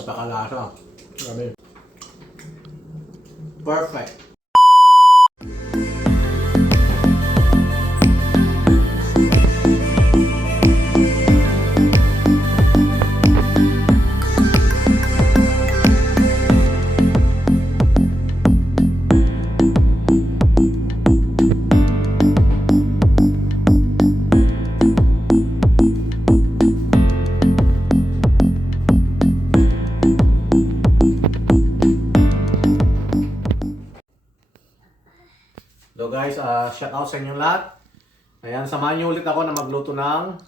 Napakalasa. Grabe. Perfect. So guys, shout out sa inyong lahat. Ayan, samahan niyo ulit ako na magluto ng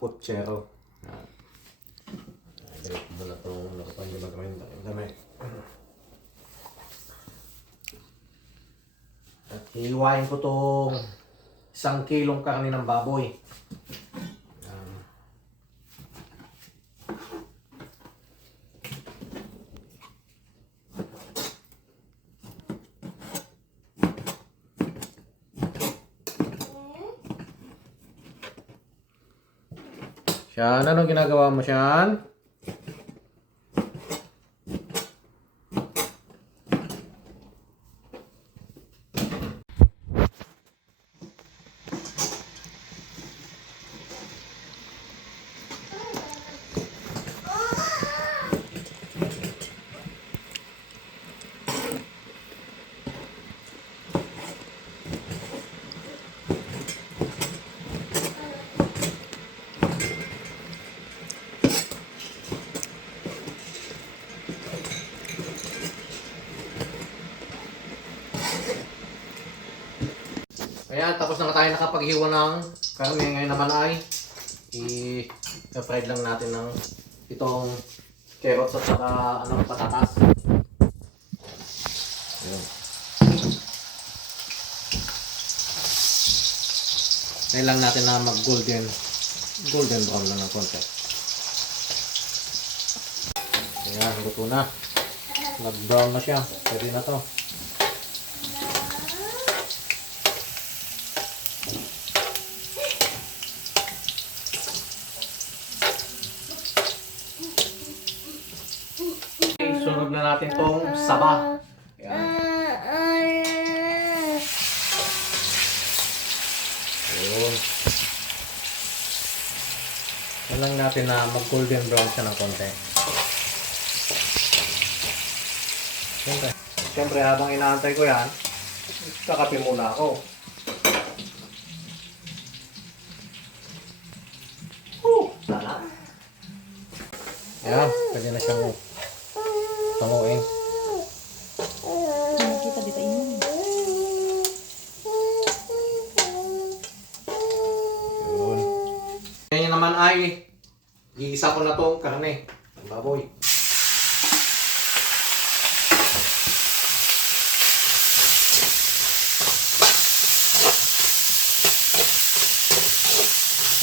putsero. Ayan. Direct mo na itong nakupan niyo magdamay. At iiwain ko itong 1 kilong karne ng baboy. Ayan. Siyan, anong ginagawa mo, Siyan? Ayan, tapos na tayo nakapaghiwa ng karne. Ngayon naman ay i-fried lang natin ng itong carrots at saka patatas. Ayan. Ngayon lang natin na mag-golden brown lang ng konti. Ayan, luto na. Nag-brown na siya. Pwede na to. Sunod na natin tong saba. Ayan. Ayun. Yan lang natin na mag-golden brown siya ng konti. Siyempre habang inaantay ko yan, kakape muna ako. Lala. Ayan, pwede na siyang tanguin. Nakita dito yun. Yun. Ngayon naman ay iisa ko na tong karne ng baboy.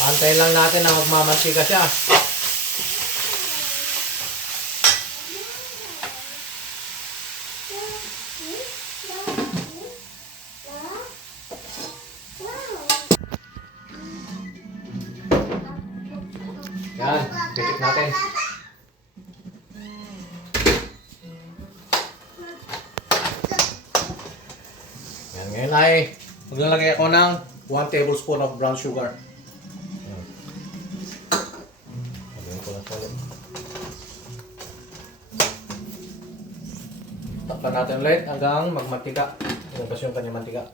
Antay lang natin na magmamantika siya. Yan, pitik natin. Yan, ngayon ay maglalagay ako ng 1 tablespoon of brown sugar. Yan. Lagyan ko na ito ulit. Takpan natin ulit hanggang magmantika. Ilabas yung kanyang mantika.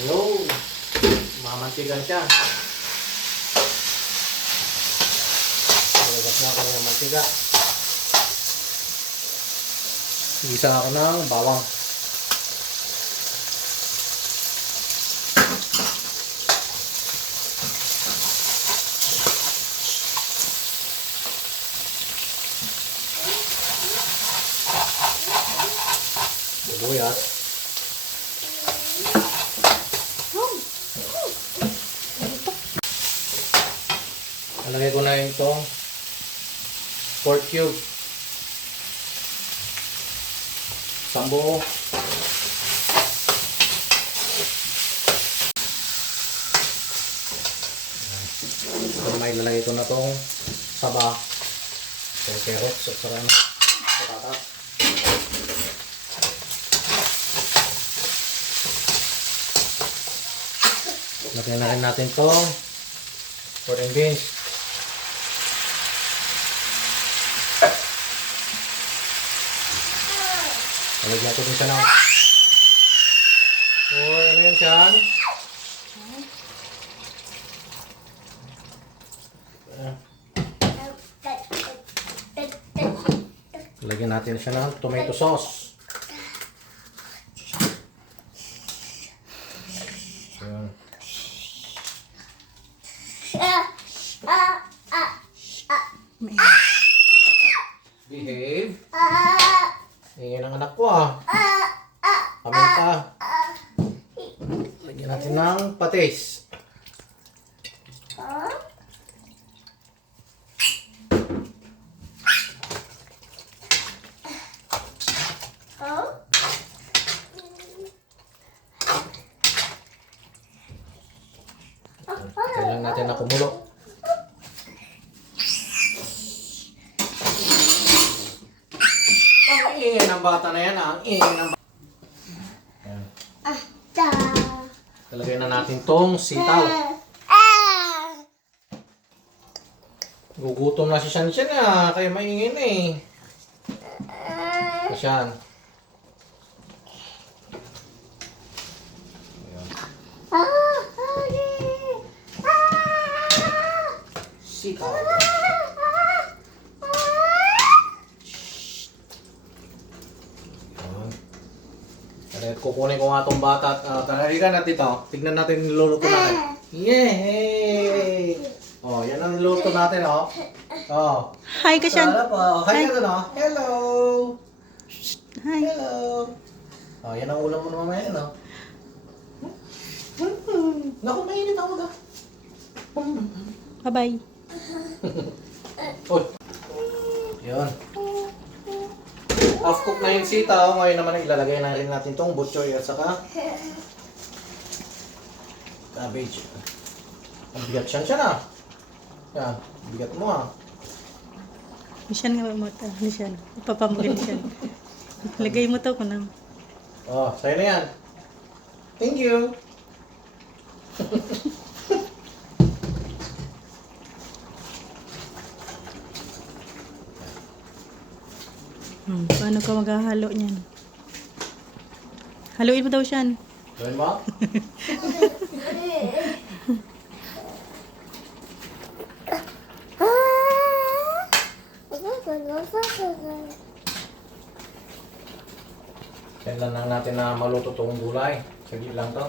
Hello! Mamantigan siya. Ilabas na ako ng mantika. Gisa ako ng bawang. Sibuyas. Nalagay ko na itong pork cube. Sambo. May lalagay ko na itong saba. So, carrots at saka ano, patatas. Lagyan na rin natin itong corn and beans. Lagyan ko din siya ng... Oh, ano yan siyan? Lagyan natin siya ng tomato sauce. Ayan. Behave. Ingin ang anak ko ah. Paminta. Lagyan natin ng patis. Kailangan natin na kumulo. Ang ingay ng bata na yan ah. Ang ingay ng bata. Ayan. Talagay na natin tong sitaw. Gugutom na si Shan ah. Kaya maingay na eh. Shan. Sitaw. Kukunin ko nga itong bata at halika natin ito. Tignan natin niluluto natin. Yay! Oh, yan ang niluluto natin, oh. Oh. Hi, Kasyan. Sarap, oh. Hi ka dun, oh. Hello! Hi. Hello! Oh, yan ang ulam mo na mamaya, no? Naku, mainit ako na. Bye-bye. Uy. Yun. Half cook na yung sitaw. Ngayon naman ilalagay na rin natin itong butchoy at saka cabbage. Ang bigat siya na. Yan, bigat mo ah. Misyan nga mo ito. Misyan. Ipapamugin siya. Lagay mo to ko na. Oh, sa'yo na yan. Thank you. Paano ka maghahalo niyan? Haluin mo daw siya. Gawin mo? Kailan lang natin na maluto itong gulay. Saglit lang to.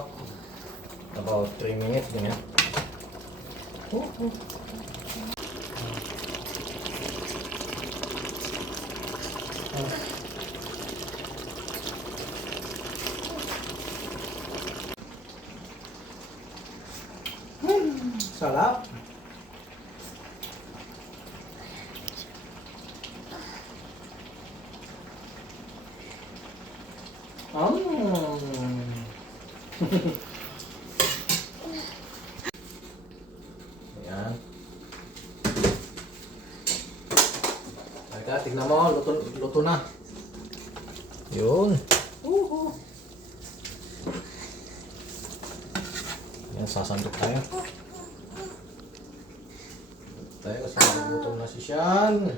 About 3 minutes din yan. Sarap. Ayan. Teka, tignan mo, luto na. Yun. Ayan, sasandok tayo. Tayo kasi nagutom na si Shan.